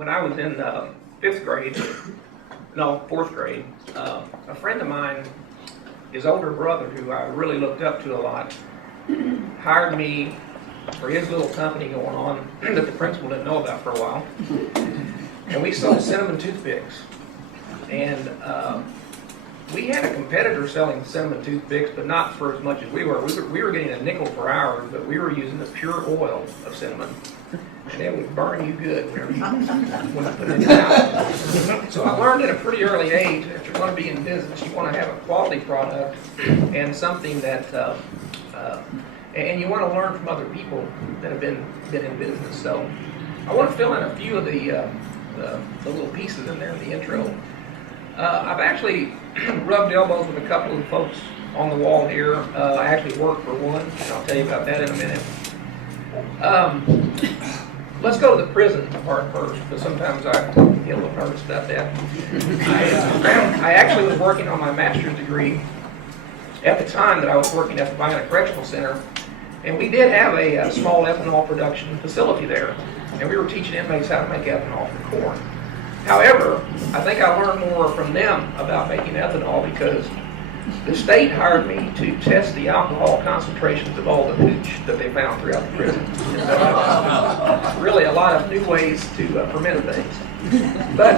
when I was in fifth grade, no, fourth grade, a friend of mine, his older brother, who I really looked up to a lot, hired me for his little company going on that the principal didn't know about for a while. And we sold cinnamon toothpicks. And we had a competitor selling cinnamon toothpicks, but not for as much as we were. We were getting a nickel per hour, but we were using the pure oil of cinnamon. And it would burn you good whenever when you put it in your mouth. So I learned at a pretty early age that if you're going to be in business, you want to have a quality product and something that, and you want to learn from other people that have been in business. So I want to fill in a few of the little pieces in there in the intro. I've actually rubbed elbows with a couple of folks on the wall here. I actually work for one, and I'll tell you about that in a minute. Let's go to the prison part first, because sometimes I get a little nervous about that. I actually was working on my master's degree at the time that I was working at the Vienna Correctional Center, and we did have a small ethanol production facility there, and we were teaching inmates how to make ethanol from corn. However, I think I learned more from them about making ethanol because the state hired me to test the alcohol concentrations of all the hooch that they found throughout the prison. Really a lot of new ways to ferment things. But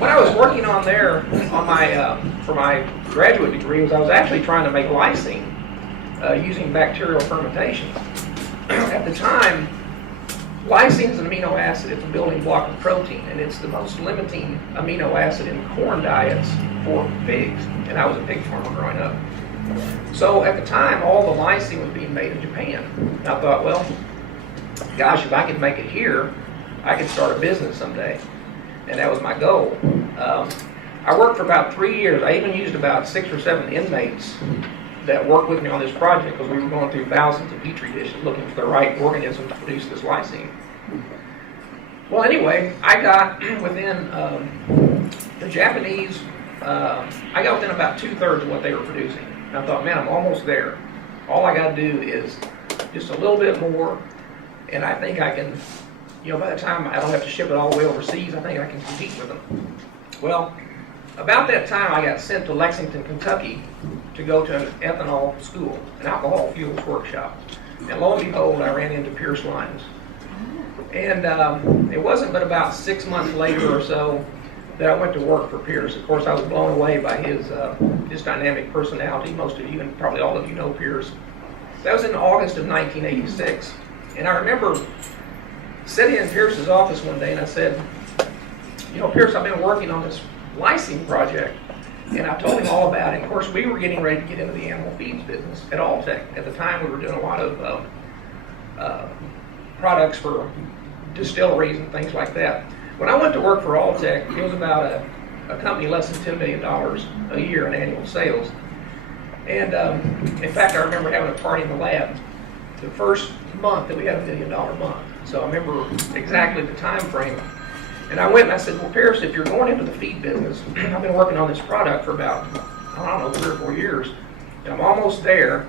what I was working on there on my for my graduate degree was I was actually trying to make lysine using bacterial fermentation. At the time, lysine is an amino acid. It's a building block of protein, and it's the most limiting amino acid in corn diets for pigs. And I was a pig farmer growing up. So at the time, all the lysine was being made in Japan. And I thought, well, gosh, if I could make it here, I could start a business someday. And that was my goal. I worked for about 3 years. I even used about 6 or 7 inmates that worked with me on this project because we were going through thousands of petri dishes looking for the right organism to produce this lysine. Well, anyway, I got within the Japanese, I got within about 2/3 of what they were producing. And I thought, man, I'm almost there. All I got to do is just a little bit more, and I think I can, by the time I don't have to ship it all the way overseas, I think I can compete with them. Well, about that time, I got sent to Lexington, Kentucky to go to an ethanol school, an alcohol fuels workshop. And lo and behold, I ran into Pierce Lyons. And it wasn't but about 6 months later or so that I went to work for Pierce. Of course, I was blown away by his dynamic personality. Most of you, and probably all of you, know Pierce. That was in August of 1986. And I remember sitting in Pierce's office one day and I said, Pierce, I've been working on this lysine project. And I told him all about it. Of course, we were getting ready to get into the animal feeds business at Alltech. At the time, we were doing a lot of products for distilleries and things like that. When I went to work for Alltech, it was about a company less than $10 million a year in annual sales. And in fact, I remember having a party in the lab the first month that we had $1 million month. So I remember exactly the time frame. And I went and I said, well, Pierce, if you're going into the feed business, I've been working on this product for about, 3 or 4 years, and I'm almost there.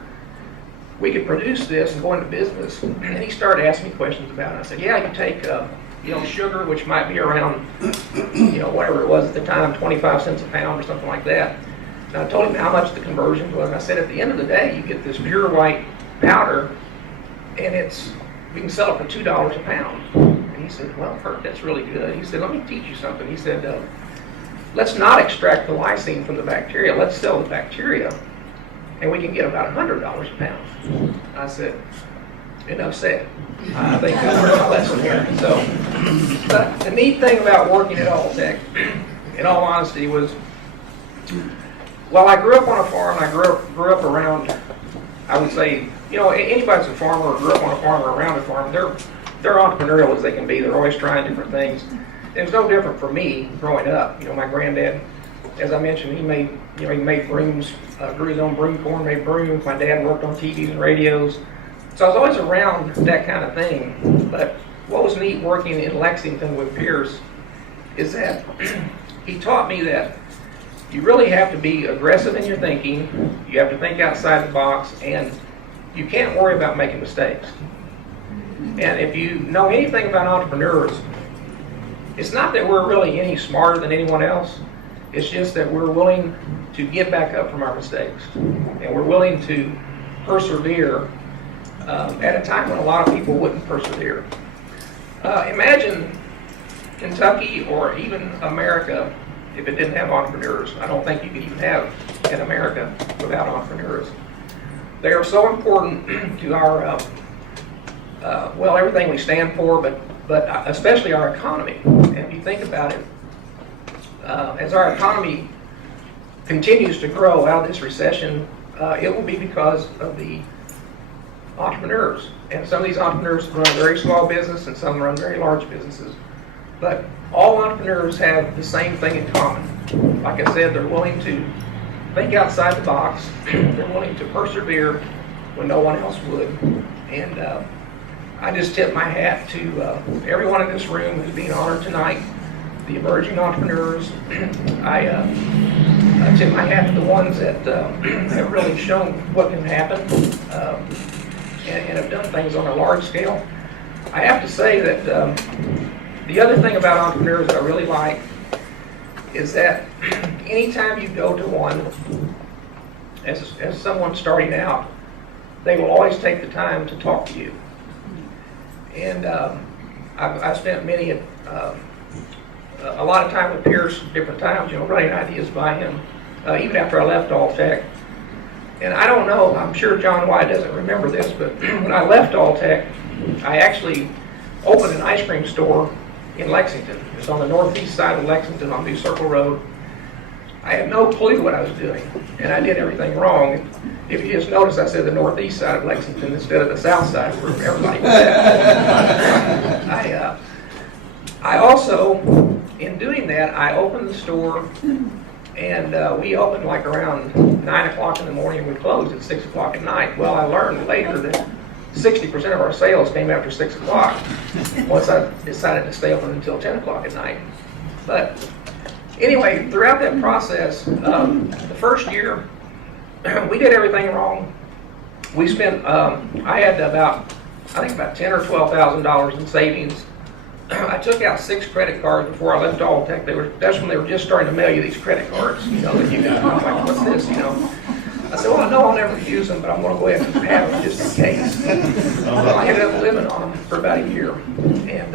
We could produce this and go into business. And he started asking me questions about it. I said, yeah, you take, sugar, which might be around, whatever it was at the time, 25 cents a pound or something like that. And I told him how much the conversion was. And I said, at the end of the day, you get this pure white powder, and we can sell it for $2 a pound. He said, well, Curt, that's really good. He said, let me teach you something. He said, let's not extract the lysine from the bacteria. Let's sell the bacteria, and we can get about $100 a pound. I said, enough said. I think I learned my lesson here. So, but the neat thing about working at Alltech, in all honesty, was, well, I grew up on a farm. I grew up around, I would say, anybody that's a farmer or grew up on a farm or around a farm, they're entrepreneurial as they can be. They're always trying different things. It was no different for me growing up. My granddad, as I mentioned, he made brooms, grew his own broom corn, made brooms. My dad worked on TVs and radios. So I was always around that kind of thing. But what was neat working in Lexington with Pierce is that he taught me that you really have to be aggressive in your thinking. You have to think outside the box, and you can't worry about making mistakes. And if you know anything about entrepreneurs, it's not that we're really any smarter than anyone else. It's just that we're willing to get back up from our mistakes, and we're willing to persevere at a time when a lot of people wouldn't persevere. Imagine Kentucky or even America if it didn't have entrepreneurs. I don't think you could even have in America without entrepreneurs. They are so important to our, well, everything we stand for, but especially our economy. And if you think about it, as our economy continues to grow out of this recession, it will be because of the entrepreneurs. And some of these entrepreneurs run a very small business and some run very large businesses. But all entrepreneurs have the same thing in common. Like I said, they're willing to think outside the box. They're willing to persevere when no one else would. And I just tip my hat to everyone in this room who's being honored tonight, the emerging entrepreneurs. I tip my hat to the ones that have really shown what can happen and have done things on a large scale. I have to say that the other thing about entrepreneurs that I really like is that anytime you go to one, as someone starting out, they will always take the time to talk to you. And I've spent a lot of time with Pierce different times, running ideas by him, even after I left Alltech. And I don't know, I'm sure John White doesn't remember this, but when I left Alltech, I actually opened an ice cream store in Lexington. It's on the northeast side of Lexington on New Circle Road. I had no clue what I was doing, and I did everything wrong. If you just notice, I said the northeast side of Lexington instead of the south side where everybody was at. I also, in doing that, I opened the store, and we opened like around 9 o'clock in the morning. We closed at 6 o'clock at night. Well, I learned later that 60% of our sales came after 6 o'clock once I decided to stay open until 10 o'clock at night. But anyway, throughout that process, the first year, we did everything wrong. We spent, I had about $10,000 or $12,000 in savings. I took out 6 credit cards before I left Alltech. That's when they were just starting to mail you these credit cards, that you got. I'm like, what's this, I said, well, no, I'll never use them, but I'm going to go ahead and have them just in case. Well, I ended up living on them for about a year. And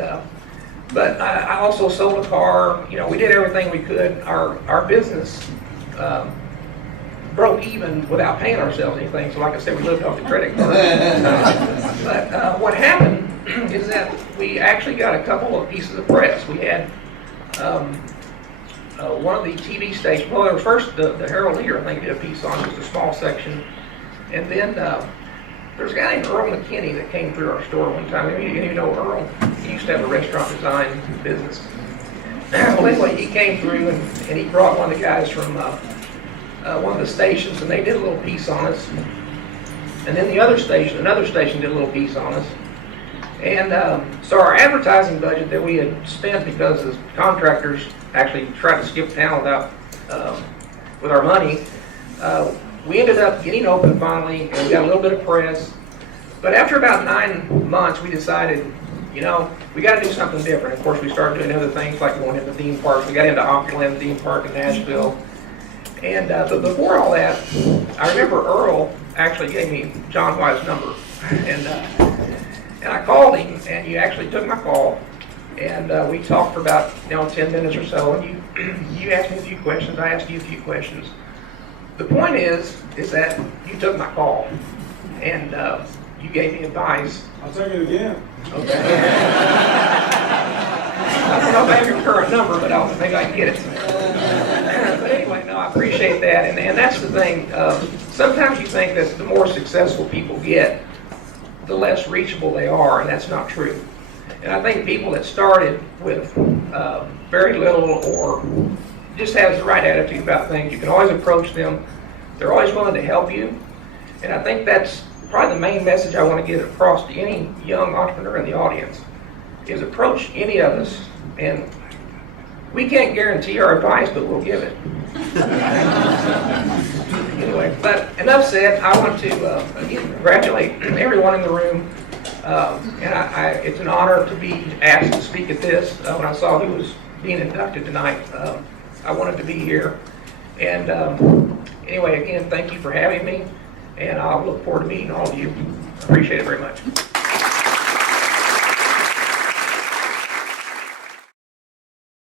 but I also sold a car. We did everything we could. Our business broke even without paying ourselves anything. So like I said, we lived off the credit card. But what happened is that we actually got a couple of pieces of press. We had one of the TV stations. Well, there was first the Herald Leader, I think, did a piece on just a small section. And then there's a guy named Earl McKinney that came through our store one time. Maybe you know Earl. He used to have a restaurant design business. Well, anyway, he came through and he brought one of the guys from one of the stations, and they did a little piece on us. And then another station did a little piece on us. And so our advertising budget that we had spent, because the contractors actually tried to skip town with our money, we ended up getting open finally, and we got a little bit of press. But after about 9 months, we decided, we got to do something different. Of course, we started doing other things like going into theme parks. We got into Opryland theme park in Nashville. And but before all that, I remember Earl actually gave me John White's number. And I called him, and you actually took my call. And we talked for about 10 minutes or so. And you asked me a few questions. I asked you a few questions. The point is that you took my call, and you gave me advice. I'll take it again. Okay. I don't know if I have your current number, but maybe I can get it. But anyway, no, I appreciate that. And that's the thing. Sometimes you think that the more successful people get, the less reachable they are, and that's not true. And I think people that started with very little or just has the right attitude about things, you can always approach them. They're always willing to help you. And I think that's probably the main message I want to get across to any young entrepreneur in the audience, is approach any of us. And we can't guarantee our advice, but we'll give it. Anyway, but enough said. I want to again congratulate everyone in the room. And it's an honor to be asked to speak at this. When I saw who was being inducted tonight, I wanted to be here. And anyway, again, thank you for having me, and I'll look forward to meeting all of you. Appreciate it very much.